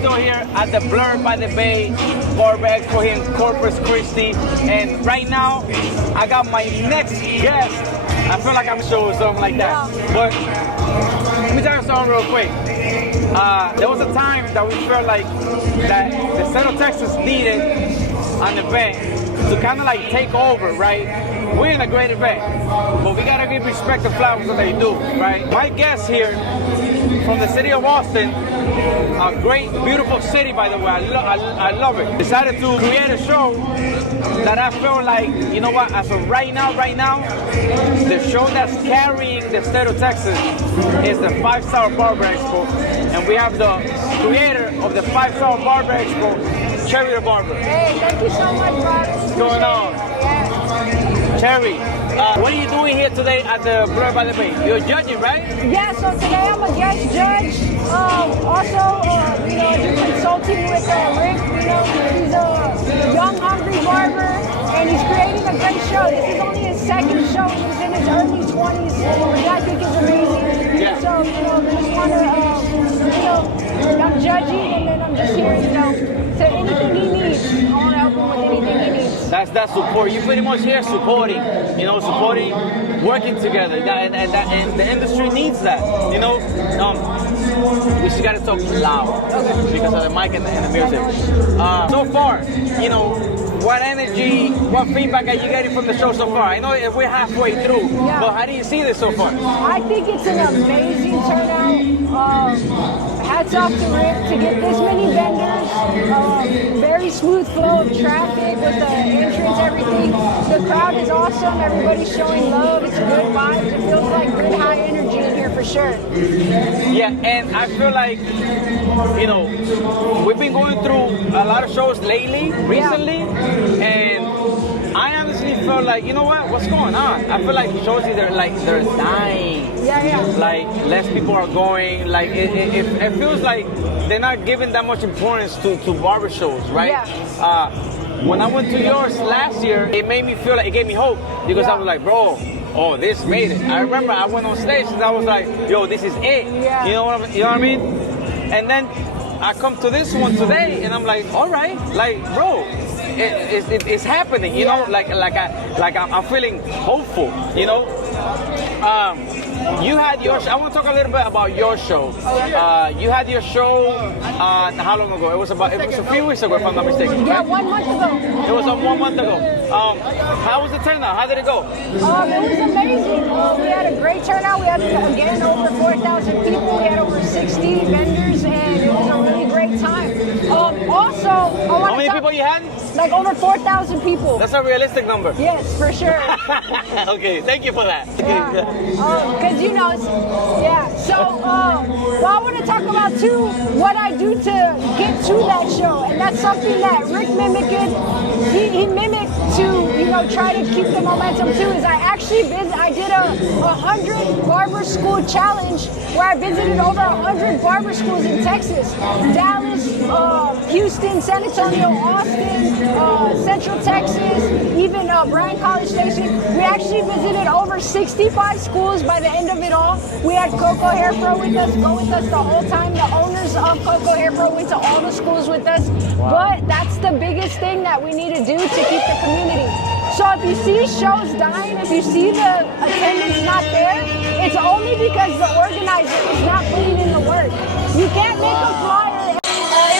still here at the Blur by the Bay Barber Expo here in Corpus Christi. And right now, I got my next guest. I feel like I'm showing something like that. But let me tell you something real quick. There was a time that we felt like that the state of Texas needed an event to kind of like take over, right? We're in a great event, but we gotta give respect to flowers that they do, right? My guest here from the city of Austin, a great, beautiful city, by the way. I love it. Decided to create a show that I feel like, you know what? As of right now, the show that's carrying the state of Texas is the 5-Star Barber Expo, and we have the creator of the 5-Star Barber Expo, Cherry the Barber. Hey, thank you so much, Rob. What's going on? Cherry, what are you doing here today at the Blur by the Bay? You're judging, right? Yeah, so today I'm a guest judge. Also, you know, I do consulting with Rick. You know, he's a young, hungry barber, and he's creating a great show. This is only his second show. He's in his early 20s, which I think is amazing. Yeah. So, you know, I just want to, you know, I'm judging, and then I'm just here, you know, to anything he needs. I want to help him with anything he needs. That's support. You're pretty much here supporting, you know, working together, and the industry needs that, you know. We just gotta talk loud because of the mic and the music. So far, you know, what energy, what feedback are you getting from the show so far? I know we're halfway through, but how do you see this so far? I think it's an amazing turnout. Hats off to Rick to get this many vendors. Very smooth flow of traffic with the entrance, everything. The crowd is awesome. Everybody's showing love. It's good vibes. It feels like good high energy in here for sure. Yeah, and I feel like, you know, we've been going through a lot of shows recently, and I honestly feel like, you know what's going on? I feel like shows either like they're dying. Yeah. Like less people are going. Like it feels like they're not giving that much importance to barber shows, right? Yeah. When I went to yours last year, it made me feel like, it gave me hope because I was like, bro, oh, this made it. I remember I went on stage and I was like, yo, this is it. Yeah. You know what I mean? And then I come to this one today and I'm like, all right, like, bro, it's happening, you know, like I'm feeling hopeful, you know. You had your I want to talk a little bit about your show. You had your show how long ago? It was a few weeks ago, if I'm not mistaken. Yeah, right? 1 month ago. It was 1 month ago. How was the turnout? How did it go? It was amazing. We had a great turnout. We had, again, over 4,000 people. We had over 60 vendors, and it was a really great time. Also, how many people you had? Like over 4,000 people. That's a realistic number. Yes, for sure. Okay, thank you for that. Because, you know, So, well, I want to talk about, too, what I do to get to that show. And that's something that Rick mimicked. He mimicked to, you know, try to keep the momentum, too, is I did a 100 barber school challenge where I visited over 100 barber schools in Texas. Dallas, Houston, San Antonio, Austin, Central Texas, even Bryan College Station. We actually visited over 65 schools by the end of it all. We had Coco Hair Pro go with us the whole time. The owners of Coco Hair Pro went to all the schools with us. Wow. But that's the biggest thing that we need to do to keep the community. So if you see shows dying, if you see the attendance not there, it's only because the organizer is not putting in the work. You can't make a flyer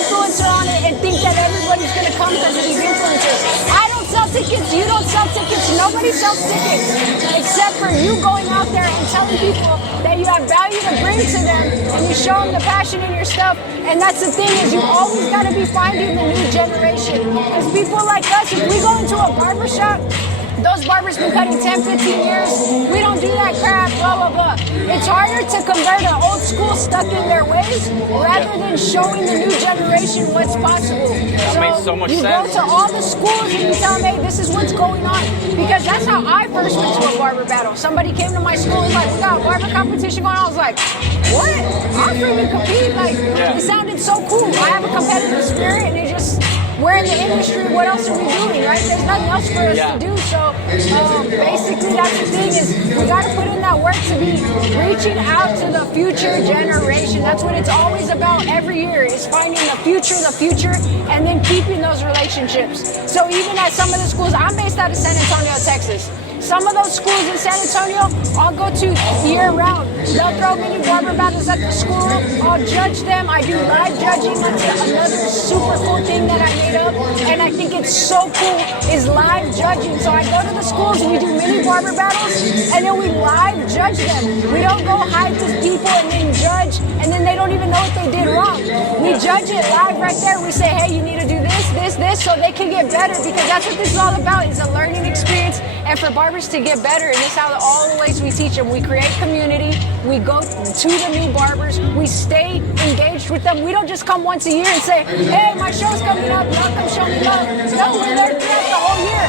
influencer on it and think that everybody's going to come because of these influencers. I don't sell tickets, you don't sell tickets, nobody sells tickets except for you going out there and telling people that you have value to bring to them and you show them the passion in your stuff. And that's the thing, is you always got to be finding the new generation. Because people like us, if we go into a barber shop, those barbers been cutting 10, 15 years. We don't do that crap, blah, blah, blah. It's harder to convert an old school stuck in their ways rather than showing the new generation what's possible. That makes so much sense. You go to all the schools and you tell them, hey, this is what's going on. Because that's how I first went to a barber battle. Somebody came to my school and was like, we got a barber competition going on. I was like, what? I'll freaking compete. Like, it sounded so cool. I have a competitive spirit, and we're in the industry, what else are we doing, right? There's nothing else for us to do. So basically, that's the thing is we got to put in that work to be reaching out to the future generation. That's what it's always about every year is finding the future, and then keeping those relationships. So even at some of the schools, I'm based out of San Antonio, Texas. Some of those schools in San Antonio, I'll go to year round. They'll throw mini barber battles at the school. I'll judge them. I do live judging. That's another super cool thing that I made up. And I think it's so cool is live judging. So I go to the schools, we do mini barber battles, and then we live judge them. We don't go hide the people and then judge, and then they don't even know what they did wrong. We judge it live right there. We say, hey, you need to do this, so they can get better, because that's what this is all about, is a learning experience, and for barbers to get better. And this is how all the ways we teach them. We create community. We go to the new barbers. We stay engaged with them. We don't just come once a year and say, hey, my show's coming up, y'all come show me love. No, we're there throughout the whole year.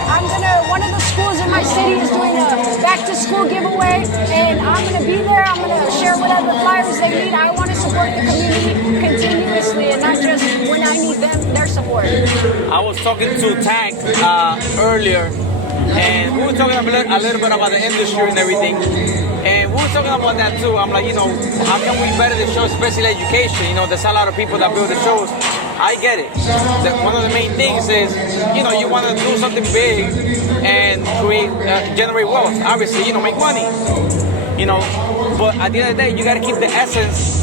One of the schools in my city is doing a back to school giveaway, and I'm going to be there. I'm going to share whatever flyers they need. I want to support the community continuously, and not just when I need their support. I was talking to Tank earlier, and we were talking a little bit about the industry and everything. And we were talking about that too. I'm like, how can we better the show, especially education? There's a lot of people that build the shows. I get it. One of the main things is, you want to do something big and generate wealth. Obviously, make money. But at the end of the day, you got to keep the essence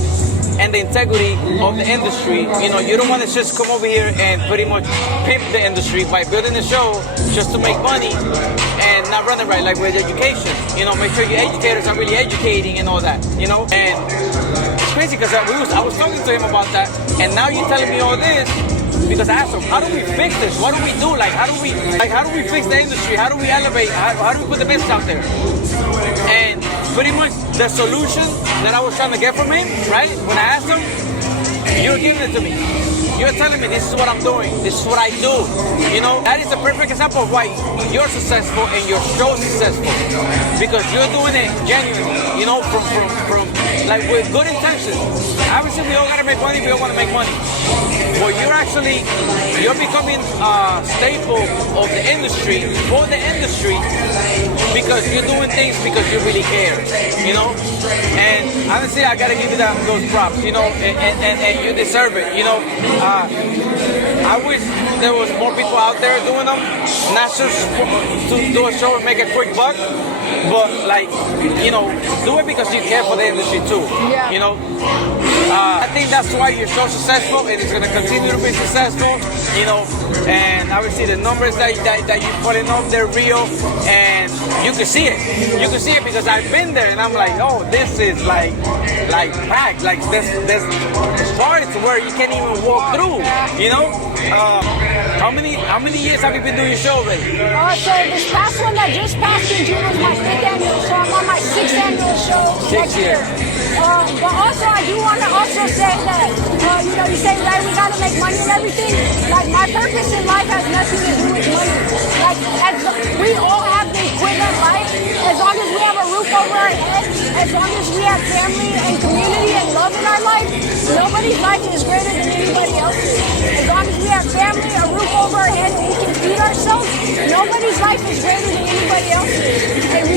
and the integrity of the industry. You don't want to just come over here and pretty much pimp the industry by building a show just to make money and not run it right, like with education. Make sure your educators are really educating and all that, And it's crazy because I was talking to him about that, and now you're telling me all this because I asked him, how do we fix this? What do we do? How do we fix the industry? How do we elevate? How do we put the business out there? And pretty much the solution that I was trying to get from him, right? When I asked him, you're giving it to me. You're telling me this is what I'm doing. This is what I do. That is a perfect example of why you're successful and your show's successful. Because you're doing it genuinely, from like with good intentions. Obviously, we all gotta make money. We all want to make money. But you're becoming a staple of the industry, for the industry, because you're doing things because you really care, And honestly, I gotta give you those props, and you deserve it, I wish there was more people out there doing them, not just to do a show and make a quick buck, but do it because you care for the industry too, I think that's why you're so successful, and it's gonna continue to be successful, and obviously the numbers that you're putting up, they're real, and you can see it. You can see it because I've been there, and I'm like, oh, this is like packed. Like there's parts where you can't even walk through. How many years have you been doing your show already? So this past one that just passed in June was my 5th annual, so I'm on my 6th annual show next year. But also, I do want to also say that, you say, right, we got to make money and everything. Like, my purpose in life has nothing to do with money. Like, we all have the equivalent life. As long as we have a roof over our head, as long as we have family and community and love in our life, nobody's life is greater than anybody else's. As long as we have family, a roof over our head, and we can feed ourselves, nobody's life is greater than anybody else's. And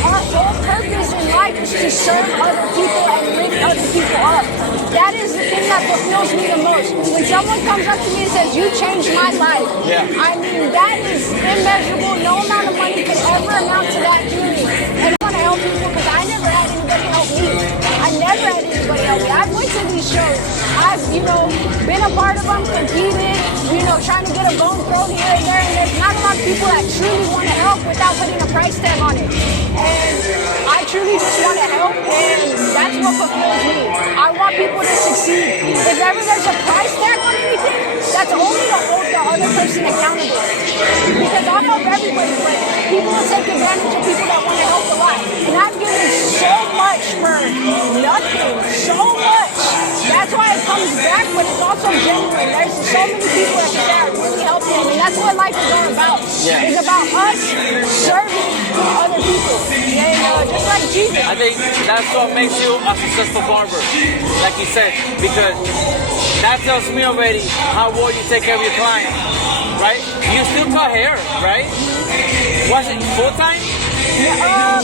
our whole purpose in life is to serve other people and lift other people up. That is the thing that fulfills me the most. When someone comes up to me and says, you changed my life, I mean, that is immeasurable. No amount of money could ever amount to that to me. And I want to help people because I never had anybody help me. I never had anybody help me. I've went to these shows. I've, been a part of them, competed, trying to get a bone thrown here and there. And there's not a lot of people that truly want to help without putting a price tag on it. And I truly just want to help, and that's what fulfills me. I want people to succeed. If ever there's a price tag on anything, that's only to hold the other person accountable. Because I'll help everybody, but people will take advantage of people that want to help a lot. And I've given so much for nothing, so much. That's why it comes back, but it's also genuine. There's so many people that really help them, and that's what life is all about. It's about us serving other people. And just like Jesus. I think that's what makes you a successful barber, like you said, because that tells me already how well you take care of your client. right? You still cut hair, right? Was it full time? Yeah,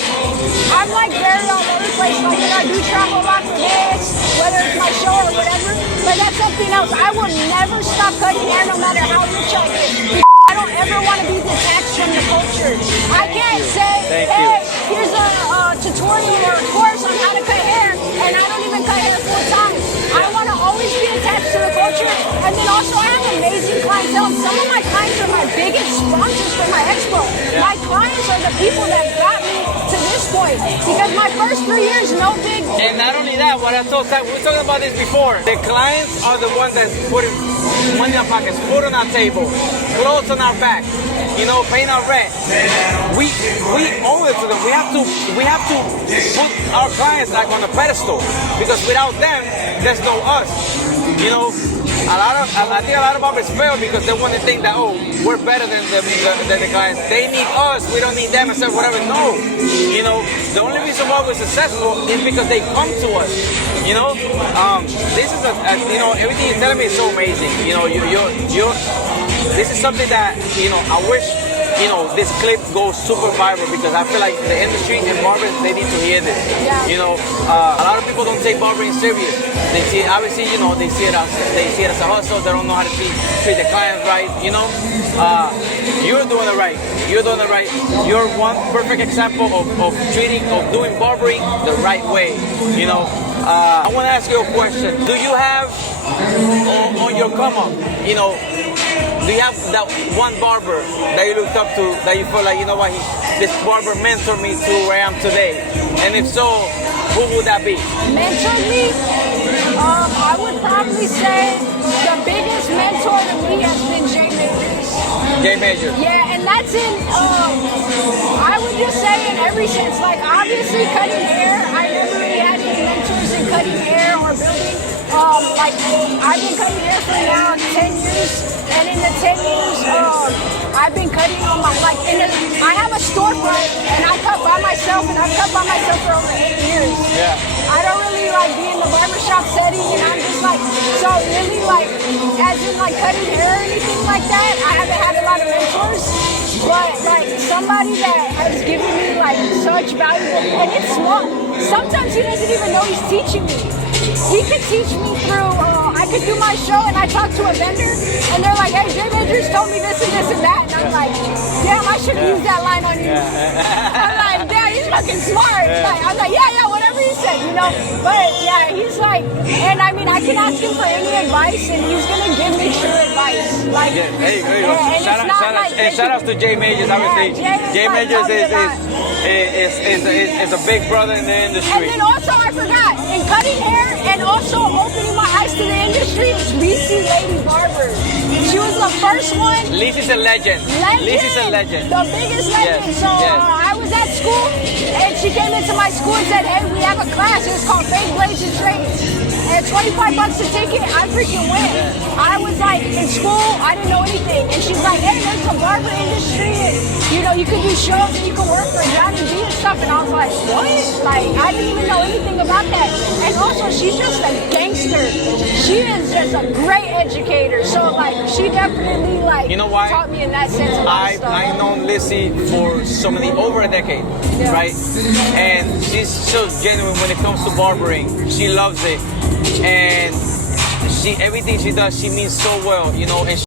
I'm like very all over the place. Like, I do travel a lot for this, whether it's my show or whatever. But that's something else. I will never stop cutting hair no matter how rich I get. I don't ever want to be detached from the culture. I can't say, hey, here's a tutorial or a course on how to cut hair, and I don't even cut hair full time. I want to always be attached to the culture. And then also I have amazing clientele. Some of my clients are my biggest sponsors for my expo. My clients are the people that got me to this point. Because my first 3 years, no big. And not only that, what I told we were talking about this before. The clients are the ones that's putting money in our pockets, food on our table, clothes on our back, you know, paying our rent. We owe it to them. We have to put our clients like on a pedestal, because without them, there's no us. You know, I think a lot of barbers fail because they want to think that, oh, we're better than the clients. They need us. We don't need them and say whatever. No, you know, the only reason why we're successful is because they come to us. You know, this is you know, everything you're telling me is so amazing. You know, this is something that, you know, I wish, you know, this clip goes super viral, because I feel like the industry and barbers, they need to hear this. Yeah. You know, a lot of people don't take barbering serious. They see it, obviously, you know, they see it as a hustle. They don't know how to treat the clients right. You know, you're doing it right. You're doing it right. You're one perfect example of doing barbering the right way. You know, I want to ask you a question. Do you have on your come up, you know, do you have that one barber that you looked up to, that you feel like, you know what, this barber mentored me to where I am today? And if so, who would that be? Mentored me? I would probably say the biggest mentor to me has been Jay Majors. Jay Majors? Yeah, and that's in, I would just say in every sense. Like, obviously cutting hair, I never really had any mentors in cutting hair or building. Like, I've been cutting hair for now 10 years, and in the 10 years, I've been cutting on my, like, I have a storefront, and I cut by myself, and I've cut by myself for over 8 years. Yeah. I don't really like be in the barbershop setting, and I'm just like, so really, like, as in, like, cutting hair or anything like that, I haven't had a lot of mentors. But, like, somebody that has given me, like, such valuable, and it's small. Sometimes he doesn't even know he's teaching me. He could teach me through, I could do my show and I talk to a vendor and they're like, hey, Jay Majors told me this and this and that. And I'm like, damn, I should use that line on you. I'm like, damn, he's fucking smart. Like, I'm like, yeah, whatever he said, you know. But yeah, he's like, and I mean, I can ask him for any advice and he's going to give me true advice. Like, yeah, there you go. Shout out to Jay Majors, obviously. Jay Majors is a big brother in the industry. And then also, I forgot, in cutting hair and also opening my eyes to the industry, Lisi Lady Barber. She was the first one. Lisi's a legend. Lisi's a legend. The biggest legend. Yes. So I was at school and she came into my school and said, hey, we have a class. It's called Fake Blades and Trades. And $25 a ticket, I freaking went. I was like in school, I didn't know anything. And she's like, hey, there's a barber industry. And, you know, you can do shows and you can work for Johnny B and stuff. And I was like, what? Like, I didn't even know anything about that. And also, she's just a gangster. She is just a great educator. So, like, she definitely, like, you know why? Taught me in that sense a lot of stuff. I've known Lizzie for over a decade, right? And she's so genuine when it comes to barbering. She loves it. And everything she does, she means so well, you know, and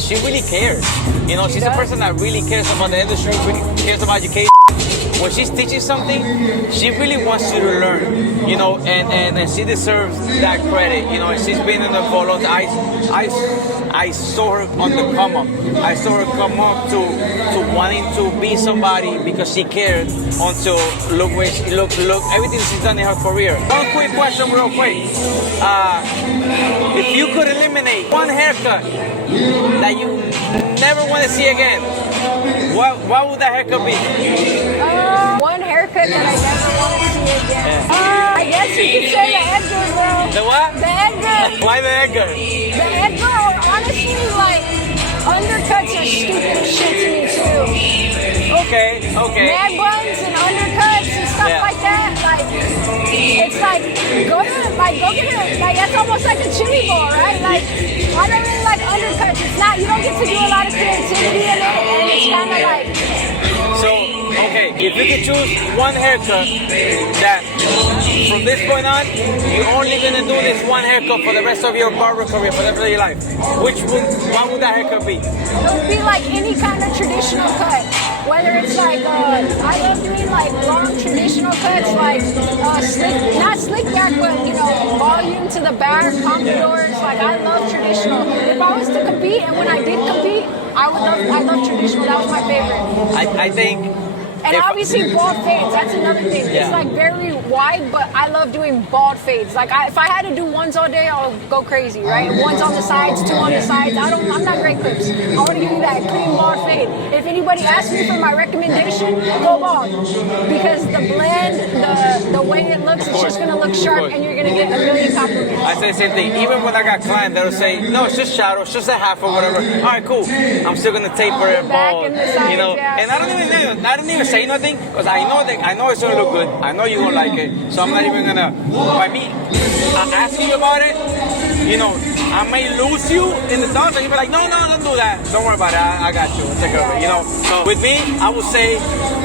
she really cares. You know, she's a person that really cares about the industry, really cares about education. When she's teaching something, she really wants you to learn, you know, and she deserves that credit, you know, and she's been in the follows. I saw her on the come up. I saw her come up to wanting to be somebody because she cared until look everything she's done in her career. One quick question real quick. If you could eliminate one haircut that you never want to see again, what would that haircut be? One haircut that I never want to see again. I guess you could say the Edgar, bro. The what? The Edgar. Why the Edgar? The Edgar, honestly, like, undercuts are stupid as shit to me, too. Okay. Man buns and undercuts and stuff like that, like, it's like, like, go get it. Like, that's almost like a chili ball, right? Like, I don't really like undercuts. It's not, you don't get to do a lot of creativity in it, and it's kind of like. So, okay, if you could choose one haircut that from this point on, you're only gonna do this one haircut for the rest of your barber career, for the rest of your life, what would that haircut be? It would be like any kind of traditional cut. Whether it's like, I love doing like long traditional cuts, like not slick back, but you know, volume to the back, pompadours. Like I love traditional. If I was to compete, and when I did compete, I love traditional. That was my favorite. I think. And obviously bald fades, that's another thing. Yeah. It's like very wide, but I love doing bald fades. Like if I had to do ones all day, I'll go crazy, right? Ones on the sides, two on the sides. I'm not great clips. I want to give you that clean bald fade. If anybody asks me for my recommendation, go bald. Because the blend, the way it looks, it's just gonna look sharp and you're gonna get a million compliments. I say the same thing. Even when I got clients, they'll say, no, it's just shadow, it's just a half or whatever. All right, cool. I'm still gonna taper it bald. And the sides, you know, yeah. and I don't even say nothing because I know it's gonna look good. I know you're gonna like it, so I'm not even gonna. By me asking you about it, you know, I may lose you in the thoughts, and you'll be like, no, don't do that. Don't worry about it. I got you. I'll take care of it. You know. So with me, I would say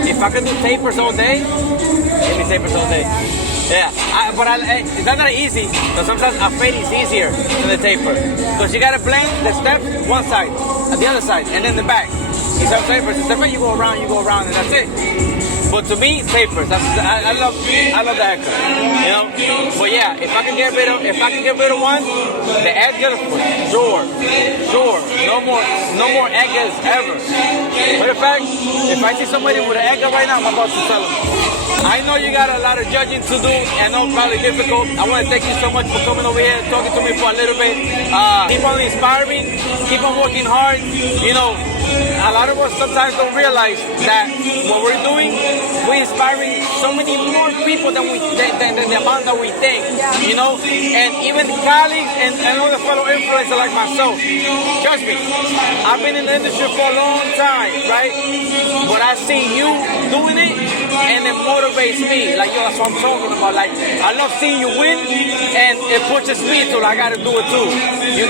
if I could do tapers all day, give me tapers all day. Yeah, but it's not that easy. But sometimes a fade is easier than the taper because you gotta blend the steps one side, the other side, and then the back. You know what I'm saying? Versus the way you go around, and that's it. But to me, tapers. I love the haircut. You know. But yeah, if I can get rid of one, the edges, sure. No more edges ever. Matter of fact, if I see somebody with an edge right now, I'm about to tell them. I know you got a lot of judging to do, and it's probably difficult. I want to thank you so much for coming over here, talking to me for a little bit. Keep on inspiring, keep on working hard. You know, a lot of us sometimes don't realize that what we're doing, we're inspiring so many more people than the amount that we think. You know, and even colleagues and other fellow influencers like myself. Trust me, I've been in the industry for a long time, right? But I see you doing it, and it motivates me. Like, yo, that's what I'm talking about. Like, I love seeing you win, and it pushes me to, like, I gotta do it too. You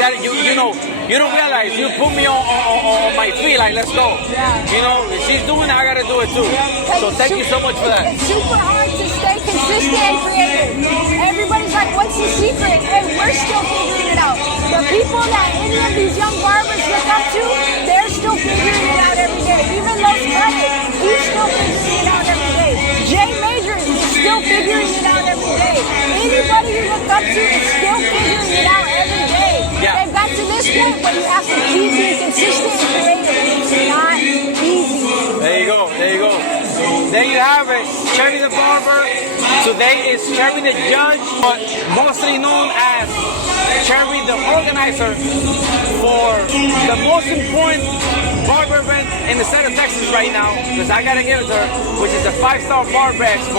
know, you don't realize you put me on my feet. Like, let's go. You know, if she's doing it, I gotta do it too. So thank you so much for that. It's super hard to stay consistent and creative. Everybody's like, what's the secret? And we're still figuring it out. The people that any of these young barbers look up to, they're still figuring it out every day. Even Los Credit, he's still figuring it out every day. Jay Majors is still figuring it out every day. Anybody you look up to is still figuring it out every day. Yeah. They've got to this point, but you have to keep being consistent and creative. It's not easy. There you go. There you have it. Cherry the Barber. Today is Cherry the Judge, but mostly known as Cherry the Organizer for the most important barber event in the state of Texas right now, because I gotta give it to her, which is the 5-star Barber Expo.